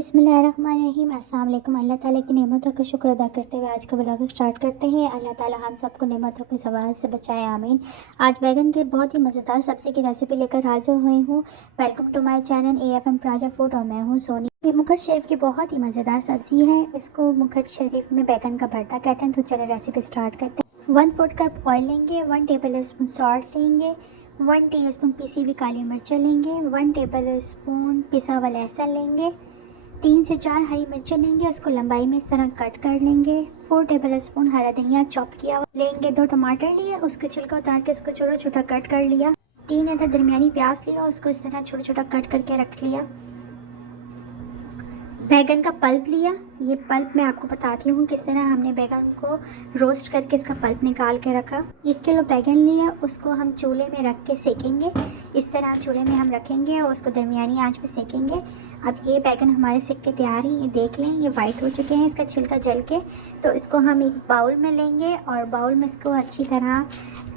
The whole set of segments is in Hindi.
बिस्मिल्लाहिर्रहमानिर्रहीम। अस्सलाम वालेकुम। अल्लाह ताला की नेमतों का शुक्र अदा करते हुए आज का व्लॉग स्टार्ट करते हैं। अल्लाह ताला हम सबको नेमतों के ज़वाल से बचाए, आमीन। आज बैगन की बहुत ही मज़ेदार सब्ज़ी की रेसिपी लेकर हाजिर हुई हूँ। Welcome to my channel AFM Praja food और मैं हूँ सोनी। ये मुखर शरीफ की बहुत ही मज़ेदार सब्ज़ी है। इसको मुखर शरीफ में बैगन का भरता कहते हैं। तो चले रेसिपी स्टार्ट करते हैं। 1 4 कप ऑयल लेंगे, 1 टेबल स्पून सॉल्ट लेंगे, 1 टीस्पून पिसी हुई काली मिर्च लेंगे, 1 टेबल स्पून पिसा हुआ लहसुन लेंगे, 3 से 4 हरी मिर्चें लेंगे, उसको लंबाई में इस तरह कट कर लेंगे। 4 टेबल स्पून हरा धनिया चॉप किया हुआ लेंगे। 2 टमाटर लिए, उसका छिलका उतार के उसको छोटा छोटा कट कर लिया। 3 अदद दरमियानी प्याज लिया, उसको इस तरह छोटा छोटा कट करके रख लिया। बैगन का पल्प लिया। ये पल्प मैं आपको बताती हूँ किस तरह हमने बैगन को रोस्ट करके इसका पल्प निकाल के रखा। 1 किलो बैगन लिया, उसको हम चूल्हे में रख के सेकेंगे। इस तरह चूल्हे में हम रखेंगे और उसको दरमियानी आंच पे सेकेंगे। अब ये बैगन हमारे सिक के तैयार हैं। ये देख लें, ये वाइट हो चुके हैं, इसका छिलका जल के। तो इसको हम एक बाउल में लेंगे और बाउल में इसको अच्छी तरह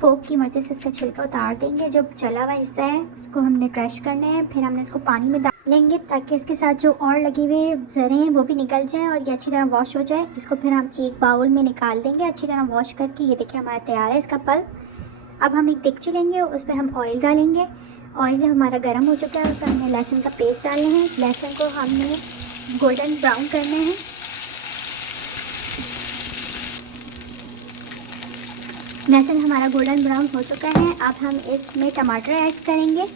फोक की मदद से इसका छिलका उतार देंगे। जो जला हुआ हिस्सा है उसको हमने क्रश करना है। फिर हमने इसको पानी में डाल लेंगे ताकि इसके साथ जो और लगे हुए ज़रे हैं वो भी निकल जाए और ये अच्छी तरह वॉश हो जाए। इसको फिर हम एक बाउल में निकाल देंगे अच्छी तरह वॉश करके। ये देखिए हमारा तैयार है इसका पल्प। अब हम एक देगची लेंगे, उसमें हम ऑयल डालेंगे। ऑयल जब हमारा गर्म हो चुका है उसमें हमने लहसुन का पेस्ट डालना है। लहसुन को हमने गोल्डन ब्राउन करना है। लहसुन हमारा गोल्डन ब्राउन हो चुका है। अब हम इसमें टमाटर ऐड करेंगे।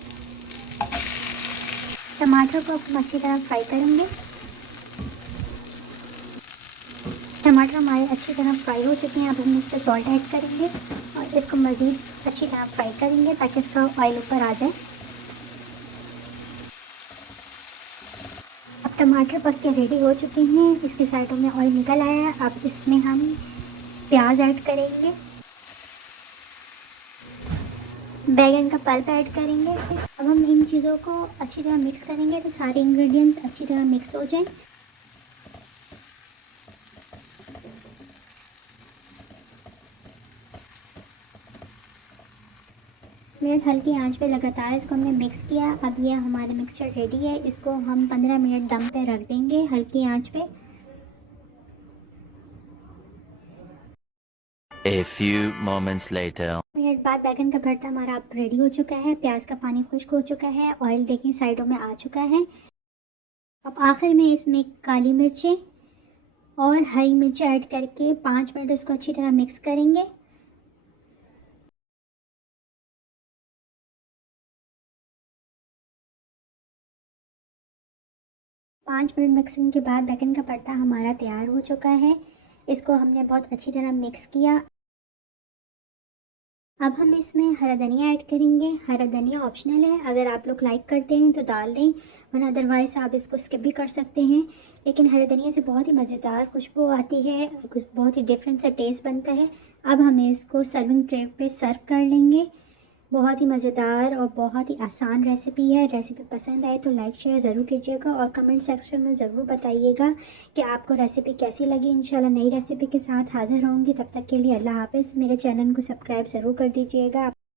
टमाटर को हम अच्छी तरह फ्राई करेंगे। टमाटर हमारे अच्छी तरह फ्राई हो चुके हैं। अब हम इस पर सॉल्ट ऐड करेंगे और इसको मज़ीद अच्छी तरह फ्राई करेंगे ताकि इसका ऑयल ऊपर आ जाए। अब टमाटर पक के रेडी हो चुके हैं, इसकी साइडों में ऑयल निकल आया है। अब इसमें हम प्याज ऐड करेंगे, बैगन का पल्प ऐड करेंगे। अब हम इन चीज़ों को अच्छी तरह मिक्स करेंगे तो सारे इंग्रेडिएंट्स अच्छी तरह मिक्स हो जाएं। मिनट हल्की आंच पे लगातार इसको हमने मिक्स किया। अब ये हमारा मिक्सचर रेडी है। इसको हम 15 मिनट दम पे रख देंगे हल्की आंच पे। A few moments later. Minute बाद बैगन का भरता हमारा अब रेडी हो चुका है। प्याज का पानी खुश्क हो चुका है, ऑयल देखें साइडों में आ चुका है। अब आखिर में इसमें काली मिर्चें और हरी मिर्च ऐड करके 5 मिनट उसको अच्छी तरह मिक्स करेंगे। पाँच मिनट मिक्सिंग के बाद बैगन का भरता हमारा तैयार हो चुका है। इसको हमने बहुत अच्छी तरह मिक्स किया। अब हम इसमें हरा धनिया ऐड करेंगे। हरा धनिया ऑप्शनल है, अगर आप लोग लाइक करते हैं तो डाल दें, वरना अदरवाइज़ आप इसको स्किप भी कर सकते हैं। लेकिन हरे धनिया से बहुत ही मज़ेदार खुशबू आती है, कुछ बहुत ही डिफरेंट सा टेस्ट बनता है। अब हमें इसको सर्विंग ट्रे पे सर्व कर लेंगे। बहुत ही मज़ेदार और बहुत ही आसान रेसिपी है। रेसिपी पसंद आए तो लाइक शेयर ज़रूर कीजिएगा और कमेंट सेक्शन में ज़रूर बताइएगा कि आपको रेसिपी कैसी लगी। इंशाल्लाह नई रेसिपी के साथ हाज़िर होंगी। तब तक के लिए अल्लाह हाफ़िज़। मेरे चैनल को सब्सक्राइब ज़रूर कर दीजिएगा।